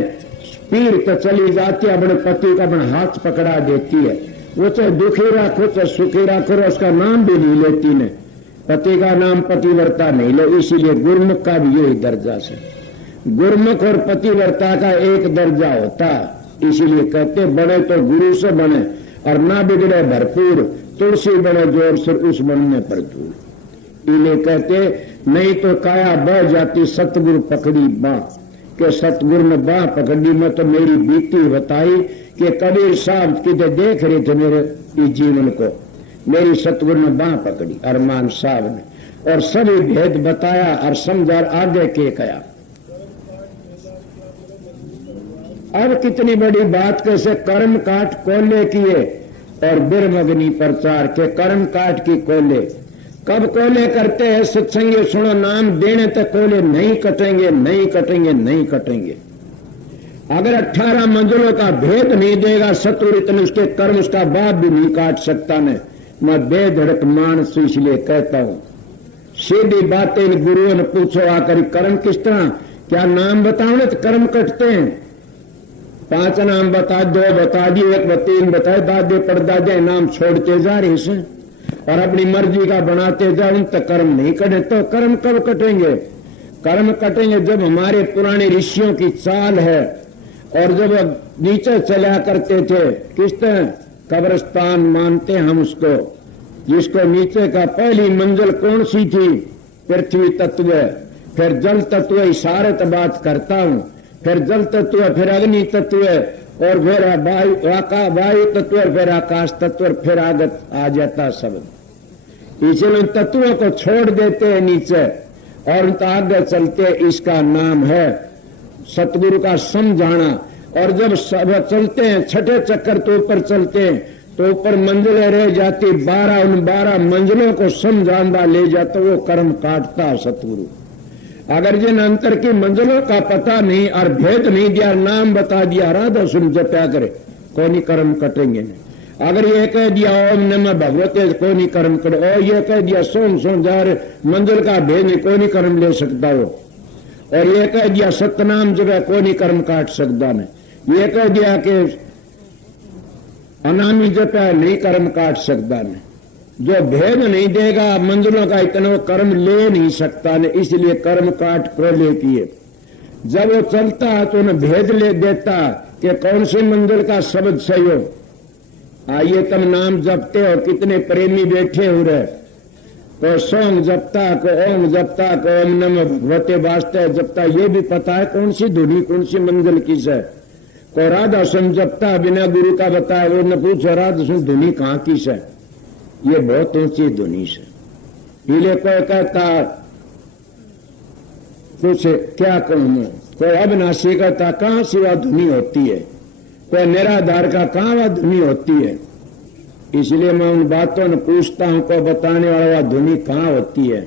पीर तो चली जाती है, अपने पति का अपना हाथ पकड़ा देती है, वो चाहे दुखी रखो चाहे सुखी रखो, उसका नाम भी नहीं लेती ने, पति का नाम पतिव्रता नहीं ले। इसीलिए गुरुमुख का भी यही दर्जा से, गुरुमुख और पतिव्रता का एक दर्जा होता। इसीलिए कहते बने तो गुरु से बने, और ना बिगड़े भरपूर, तुलसी बने जोर से उस मन में भरपूर। इन्हें कहते नहीं तो काया बह जाती, सतगुरु पकड़ी बां, के सतगुरु ने बां पकड़ी। मैं तो मेरी बीती बताई कि कबीर साहब किधर देख रहे थे मेरे इस जीवन को, मेरी सतगुरु ने बां पकड़ी, अरमान साहब ने, और सभी भेद बताया और समझा, आगे के कया। अब कितनी बड़ी बात, कैसे कर्म काट कोले किए और बिरमग्नि प्रचार के, कर्म काट की कोले कब कोले करते हैं, सत्संग सुनो, नाम देने तक कोले नहीं कटेंगे, नहीं कटेंगे, नहीं कटेंगे। अगर 18 मंजिलों का भेद नहीं देगा सतुर, इतने उसके कर्म उसका बाप भी नहीं काट सकता। मैं बेधड़क मानस इसलिए कहता हूं, सीधी बातें इन गुरुओं ने पूछो आकर, कर्म किस तरह, क्या नाम बताओ तो कर्म कटते हैं। 5 नाम बता, 2 बता दिए, 1 3 बताए, दादे परदादे नाम छोड़ते जा रहे हैं और अपनी मर्जी का बनाते जाओ, उन तक कर्म नहीं कटे। तो कर्म कब कटेंगे, कर्म कटेंगे जब हमारे पुराने ऋषियों की चाल है, और जब नीचे चला करते थे, किस तरह कब्रिस्तान मानते हम उसको, जिसको नीचे का पहली मंजिल कौन सी थी, पृथ्वी तत्व, फिर जल तत्व, इशारे तो बात करता हूं, फिर जल तत्व, फिर अग्नि तत्व, और फिर वायु तत्व, फिर आकाश तत्व, फिर आगत आ जाता सब। इसलिए तत्वों को छोड़ देते हैं नीचे और आगे चलते, इसका नाम है सतगुरु का समझाना। और जब सब चलते हैं, छठे चक्कर तो ऊपर चलते हैं, तो ऊपर मंजिलें रह जाती, 12 उन 12 मंजिलों को समझाना ले जाता, वो कर्म काटता सतगुरु। अगर जिन अंतर की मंजिलों का पता नहीं और भेद नहीं दिया, नाम बता दिया, राधा सुन जप्या करे, कोई नहीं कर्म कटेंगे नहीं। अगर ये कह दिया ओम नमः भगवते, कोई नहीं कर्म करे, और ये कह दिया सोम सोम जा रहे, मंजिल का भेद नहीं, कोई नहीं कर्म ले सकता वो। और ये कह दिया सतनाम जगह, कोई नहीं कर्म काट सकता नहीं। ये कह दिया कि अनामी जप्या, नहीं कर्म काट सकता नहीं। जो भेद नहीं देगा मंजिलों का, इतना कर्म ले नहीं सकता ने, इसलिए कर्म काट कोले किए। जब वो चलता है तो उन्हें भेद ले देता कि कौन सी मंजिल का शब्द सही हो। आइए तुम नाम जपते हो, कितने प्रेमी बैठे हो रहे, तो सोंग जपता को ओम जपता को ओम नमः भगवते वास्ते जपता, ये भी पता है कौन सी धुनी कौन सी मंजिल किस है। को राधा सुन जपता बिना गुरु का बताया, वो न पूछो राधा सुन धुनी कहाँ की से, ये बहुत ऊंची धुनी से। पीले कोई कहता कुछ क्या कहूं मैं, कोई अविनाशी कहता कहां सिवा धुनी होती है, कोई निराधार का कहां वह धुनी होती है। इसलिए मैं उन बातों ने पूछता हूं को बताने वाला वह धुनी कहां होती है।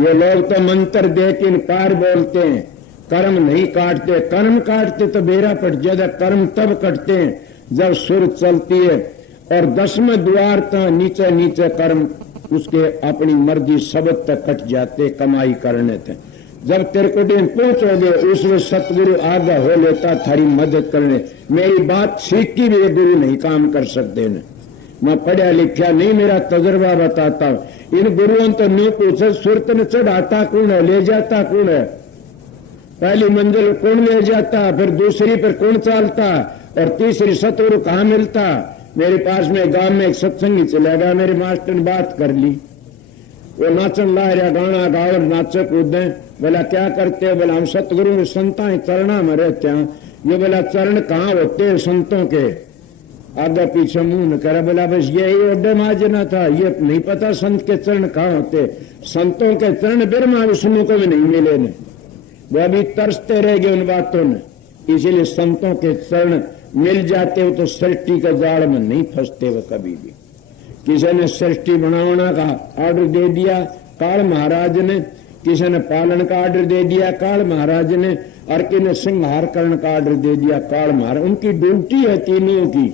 ये लोग तो मंत्र दे के पार बोलते हैं, कर्म नहीं काटते। कर्म काटते तो बेरा पट जाता। कर्म तब कटते हैं जब सुर चलती है और 10वें द्वार तक नीचे नीचे कर्म उसके अपनी मर्जी शब्द तक कट जाते कमाई करने थे। जब तिरकुटी में पहुंचोगे उसमें सतगुरु आगा हो लेता थारी मदद करने। मेरी बात सीख की भी गुरु नहीं काम कर सकते न। मैं पढ़ा लिखा नहीं, मेरा तजुर्बा बताता हूं। इन गुरुओं तो नहीं पूछे सुरत ने चढ़ाता कौन है, ले जाता कौन है, पहली मंजिल कौन ले जाता, फिर दूसरी पर कौन चालता और तीसरी सतगुरु कहाँ मिलता। मेरे पास में गांव में एक सत्संगी चला गया, मेरे मास्टर ने बात कर ली। वो नाचन ला रहा, गाना गाओ नाचे कूदे। बोला क्या करते हो, बोला हम सतगुरु में संता चरणा में रहते हैं। ये बोला चरण कहाँ होते हैं संतों के, आगे पीछे मुंह न करे। बोला बस यही ओडे माजना था, ये नहीं पता संत के चरण कहाँ होते। संतों के चरण ब्रह्मा विष्णु को भी नहीं मिले ने, वो अभी तरसते रह गए उन बातों ने। इसीलिए संतों के चरण मिल जाते हो तो सृष्टि के जाल में नहीं फंसते वो कभी भी। किसी ने सृष्टि बनाना का ऑर्डर दे दिया काल महाराज ने, किसी ने पालन का ऑर्डर दे दिया काल महाराज ने, और किसी ने संहार करने का ऑर्डर दे दिया काल महाराज। उनकी ड्यूटी है तीनों की।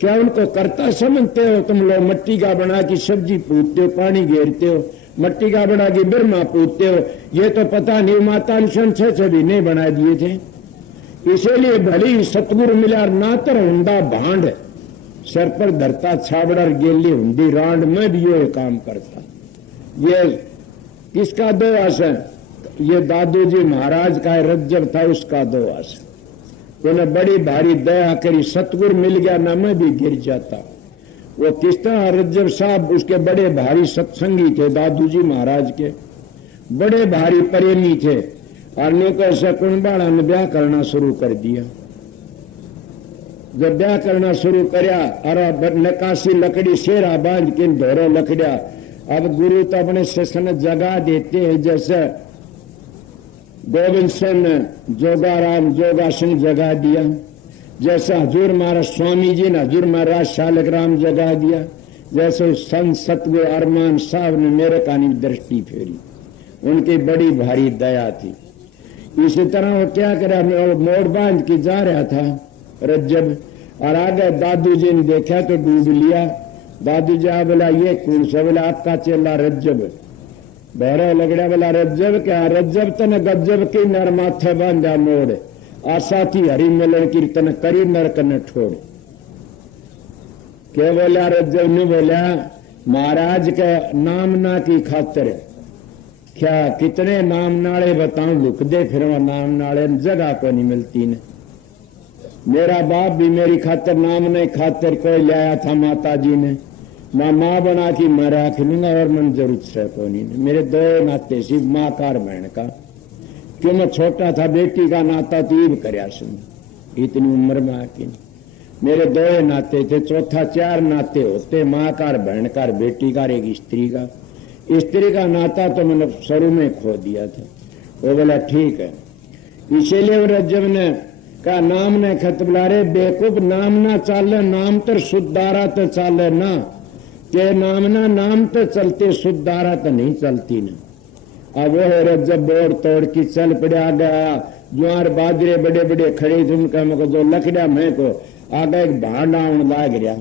क्या उनको करता समझते हो तुम लोग? मट्टी का बना की सब्जी पूछते हो, पानी घेरते हो, मट्टी का बना की ब्रह्मा पूछते हो। ये तो पता नहीं माता छे भी नहीं बना दिए थे। इसीलिए भली सतगुरु मिला नातर हुंदा भांड, सर पर धरता छाबड़ा गेली हुंदी रांड में भी ये काम करता। ये किसका दोष है? ये दादू जी महाराज का रज्जब था, उसका दोष। उन्हें बड़ी भारी दया करी, सतगुरु मिल गया ना मैं भी गिर जाता। वो किस तरह रज्जब साहब उसके बड़े भारी सत्संगी थे, दादू जी महाराज के बड़े भारी प्रेमी थे। और नौकर शकुनबाड़ा ने ब्याह करना शुरू कर दिया। जब ब्याह करना शुरू करया और नकाशी लकड़ी शेरा बांध के धोरो लकड़िया। अब गुरु तो अपने शिष्य जगा देते हैं, जैसे गोविंद सिंह जोगाराम जोगा सिंह जगा दिया, जैसे हजूर महाराज स्वामी जी ने हजूर महाराज शालक राम जगा दिया, जैसे संत सतगुरु अरमान साहब ने मेरे कानी दृष्टि फेरी। उनकी बड़ी भारी दया थी। इसी तरह वो क्या करा, मोड़ बांध के जा रहा था रज्जब, और आगे दादू जी ने देखा तो डूब लिया। दादू जी बोला ये कौन सा? बोला आपका चेला रज्जब। बहरा लगड़ा बोला रज्जब क्या? रज्जब तन गज्जब की नर माथे बांधा मोड़, आशा थी हरि मिलन कीर्तन करी नरक न छोड़। क्या बोला रज्जब ने? बोला महाराज के नाम ना की खातिर क्या कितने नाम नाले बताऊं, लुक दे फिर वह नाम नाले जगह को नहीं मिलती ने। मेरा बाप भी मेरी खातिर नाम नहीं खातिर कोई लाया था माता जी ने, मैं माँ बना की मैं रख लूंगा और मन जरूरत से को नहीं। मेरे दो नाते सी माँ कार बहन का, क्यों मैं छोटा था बेटी का नाता तीब करया सुन, इतनी उम्र में आके मेरे दो नाते थे, चौथा 4 नाते होते, माँ कार बहन कार बेटी कार एक स्त्री का। स्त्री का नाता तो मैंने शुरू में खो दिया था। वो बोला ठीक है। इसीलिए रज्जब ने कहा नाम ने खत बुला रे बेकूफ, नाम ना चाले नाम तो शुद्धारा तो चाले ना, के नाम ना नाम तो चलते शुद्धारा तो नहीं चलती ना। अब वो है रज्जब बोड़ तोड़ की चल पड़ा गया। ज्वार बाजरे बड़े बड़े खड़े थे, उनका मुझको जो लकड़ा मैं को आगे एक भांडा आने लाग गया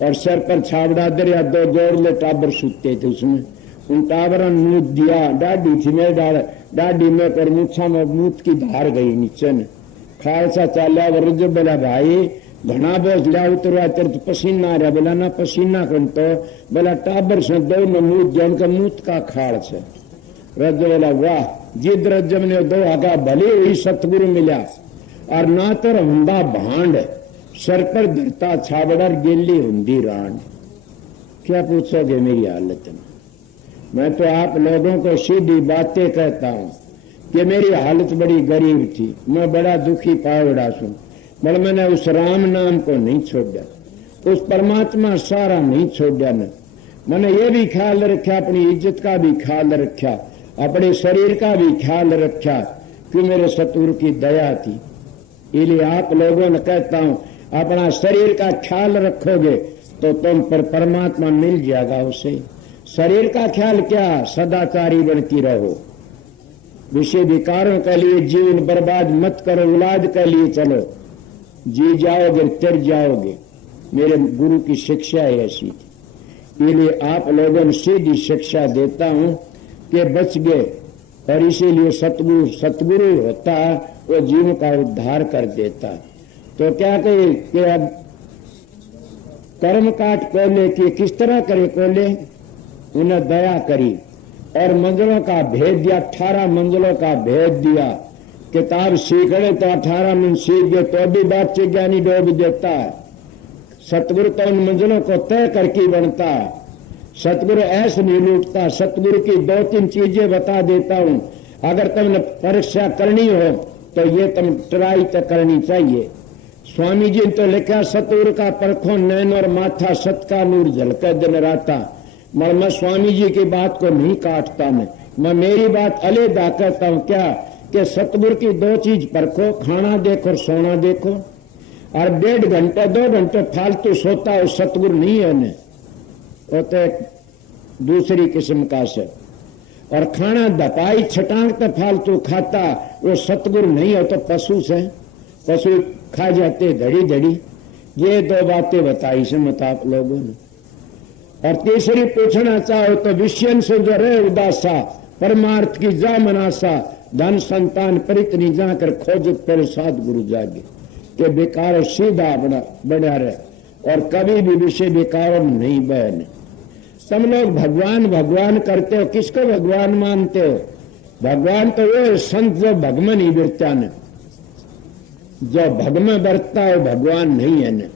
और सर पर छाबड़ा दरिया, 2 जोड़ले टाबर सूते थे उसमें। उन टाबरन मूत दिया, डाडी थी मेरे डाडी में पर मूछा में मूत की धार गई नीचे ने। खालसा चाला रज्जब बोला भाई घना बोझ लिया उतरवा तेरे तो पसीना आ रहा। बोला ना पसीना कौन तो? बोला टाबर से 2 में मूत दिया, उनका मूत का खाड़ से। रज्जब बोला वाह, जिद रज्जब ने 2 आगा भले हुई सतगुरु मिला और ना तो हुंदा भांड, सर पर धरता छाबड़ा गेली हुंदी रांड। क्या पूछोगे मेरी हालत में? मैं तो आप लोगों को सीधी बातें कहता हूं कि मेरी हालत बड़ी गरीब थी, मैं बड़ा दुखी पावड़ा हूं। मतलब मैंने उस राम नाम को नहीं छोड़ा, उस परमात्मा सारा नहीं छोड़ा न। मैंने ये भी ख्याल रखा, अपनी इज्जत का भी ख्याल रखा, अपने शरीर का भी ख्याल रखा, कि मेरे सतगुरु की दया थी। इसलिए आप लोगों ने कहता हूं, अपना शरीर का ख्याल रखोगे तो तुम पर परमात्मा मिल जाएगा उसे। शरीर का ख्याल क्या, सदाचारी बन की रहो, विषय विकारों के लिए जीवन बर्बाद मत करो, औलाद के लिए चलो, जी जाओगे तर जाओगे। मेरे गुरु की शिक्षा ऐसी थी, इसलिए आप लोगों ने सीधी शिक्षा देता हूं कि बच गए। और इसीलिए सतगुरु होता वो जीवन का उद्धार कर देता। तो क्या कहे कि अब कर्म काट कोले की किस तरह करे कोले, उन्हें दया करी और मंजिलों का भेद दिया, 18 मंजिलों का भेद दिया। किताब सीखने तो 18 में सीख गए तो भी बात से ज्ञानी डूब देता है। सतगुरु तो उन मंजिलों को तय करके बनता है। सतगुरु ऐसे नहीं लूटता। सतगुरु की 2-3 चीजें बता देता हूं, अगर तुमने परीक्षा करनी हो तो ये तुम ट्राई तो करनी चाहिए। स्वामी जी ने तो लिखा, सतगुरु का परखो नैन और माथा, सत का नूर झलके दिन राता। मगर मैं स्वामी जी की बात को नहीं काटता, मैं मेरी बात अलग कहता हूं क्या, कि सतगुरु की 2 चीज परखो, खाना देखो और सोना देखो। और 1.5 घंटे 2 घंटे फालतू सोता है, सतगुरु नहीं है न, वो तो एक दूसरी किस्म का से। और खाना दपाई छटांग तो फालतू खाता, वो सतगुरु नहीं है, तो पशु से, पशु खा जाते धड़ी धड़ी। ये 2 बातें बताई से मत आप लोगों ने। और तीसरी पूछना चाहो तो विषयन से जो रहे उदासा, परमार्थ की जा मनासा, धन संतान परितनी जाकर खोजत पर साध गुरु जागे। के बेकार सीधा बना रहे और कभी भी विषय बेकार नहीं बहने। तुम लोग भगवान भगवान करते हो, किसको भगवान मानते हो? भगवान तो वो संत जो भगवान ही बिरता न, जो भगवान बरतता है भगवान नहीं है न।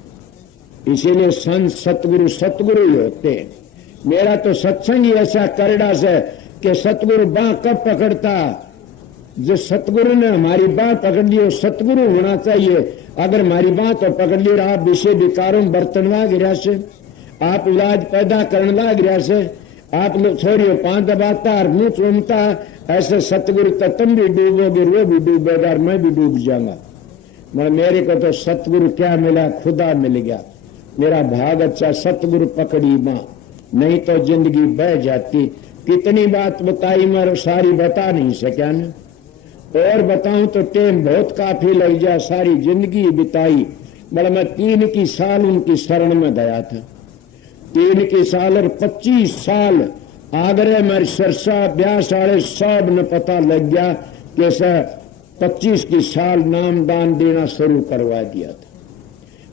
इसीलिए संत सतगुरु सतगुरु ही होते हैं। मेरा तो सत्संग ही ऐसा करड़ा से कि सतगुरु बाँ कब पकड़ता, जो सतगुरु ने हमारी बाँ पकड़ ली वो सतगुरु होना चाहिए। अगर हमारी बाँ तो पकड़ ली, आप विषय विकारों बर्तन लाग रहा से, आप इलाज पैदा करने लाग रहा से, आप लोग छोड़ियो 5 दबाता और मुंह चूमता, ऐसे सतगुरु तो तुम भी डूबोगे, वो भी डूबेगा और मैं भी डूब जाऊंगा। मगर मेरे को तो सतगुरु क्या मिला, खुदा मिल गया। मेरा भाग अच्छा, सतगुरु पकड़ी मां, नहीं तो जिंदगी बह जाती। कितनी बात बताई मैं सारी बता नहीं सका न, और बताऊं तो टाइम बहुत काफी लग जाए। सारी जिंदगी बिताई, मतलब मैं 3 की साल उनकी शरण में गया था। 3 की साल और 25 साल आगरे में सरसा ब्यास वाले सब ने पता लग गया कि सर 25 की साल नाम दान देना शुरू करवा दिया था।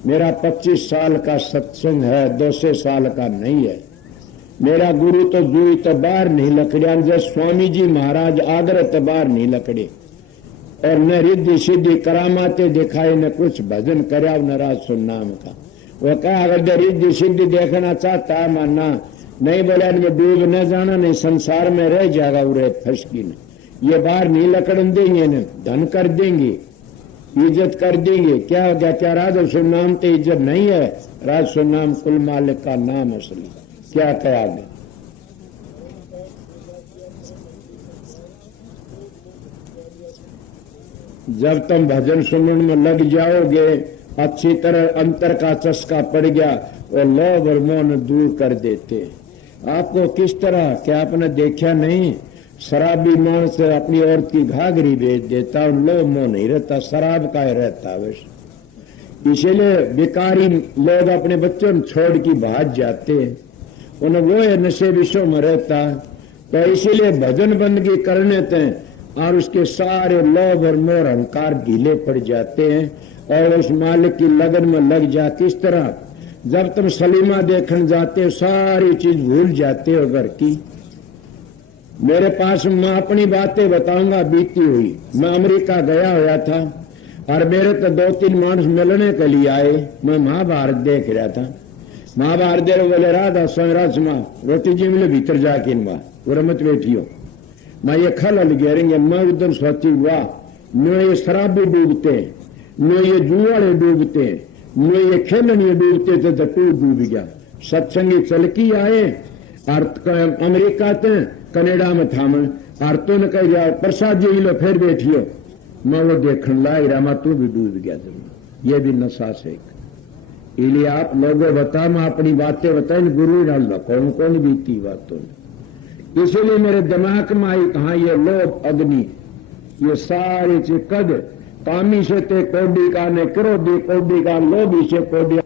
मेरा 25 साल का सत्संग है, 200 साल का नहीं है। मेरा गुरु तो जुई तो बाहर नहीं लकड़िया, जब स्वामी जी महाराज आगरे तो बाहर नहीं लकड़े, और न रिद्धि सिद्धि करामाते दिखाए, न कुछ भजन करया, न राज सुन नाम का। वो कहा अगर रिद्धि सिद्धि देखना चाहता है मानना नहीं, बोला इनमें डूब न जाना, नहीं संसार में रह जाएगा, उरे फसकी न, ये बाहर नहीं लकड़न देंगे न, धन कर देंगे, इज्जत कर देंगे। क्या हो गया, क्या राज सुन नाम तो इज्जत नहीं है? राज सुन नाम कुल मालिक का नाम असली। क्या कहा गया? जब तुम भजन सुनने में लग जाओगे, अच्छी तरह अंतर का चस्का पड़ गया, वो लोभ और मोह दूर कर देते। आपको किस तरह, क्या आपने देखा नहीं, शराबी मानस अपनी औरत की घाघरी बेच देता, लोभ मोह नहीं रहता, शराब का ही रहता वैसे। इसीलिए बेकारी लोग अपने बच्चों को छोड़ के भाग जाते हैं, उन्हें वो है नशे विषयों में रहता। तो इसीलिए भजन बंदगी करने थे और उसके सारे लोभ और मोह अहंकार ढीले पड़ जाते हैं और उस मालिक की लगन में लग जा। किस तरह, जब तुम सलीमा देखने जाते हो सारी चीज भूल जाते हो घर की। मेरे पास मैं अपनी बातें बताऊंगा बीती हुई। मैं अमेरिका गया हुआ था और मेरे तो 2-3 मानस मिलने के लिए आए। मैं महाभारत देख रहा था। महाभारत देख बोले राधा स्वराज माँ रोटी जी मिले भीतर जाके इनवा वो मत बैठियो, मैं ये खल घेरेंगे। मैं उधर सोची हुआ मैं ये शराबी डूबते, मैं ये जुआड़े डूबते, मैं ये खेलने डूबते थे तो तू डूब गया। सत्संगी चलकी आए और अमेरिका ते कनेडा में था मैं और तो ने कह दिया प्रसाद जी लो फिर बैठियो, मैं वो देखने लाई रामा तू भी डूब गया जरूर। ये भी नशा से इसलिए आप लोगों बता, मैं अपनी बातें बताए गुरु डाल कौन कौन बीती बातों। इसलिए मेरे दिमाग में आई कहा ये लोभ अग्नि, ये सारे कद कामी से ते कोडी का ने क्रोधी कोडी का लोभी से कोडी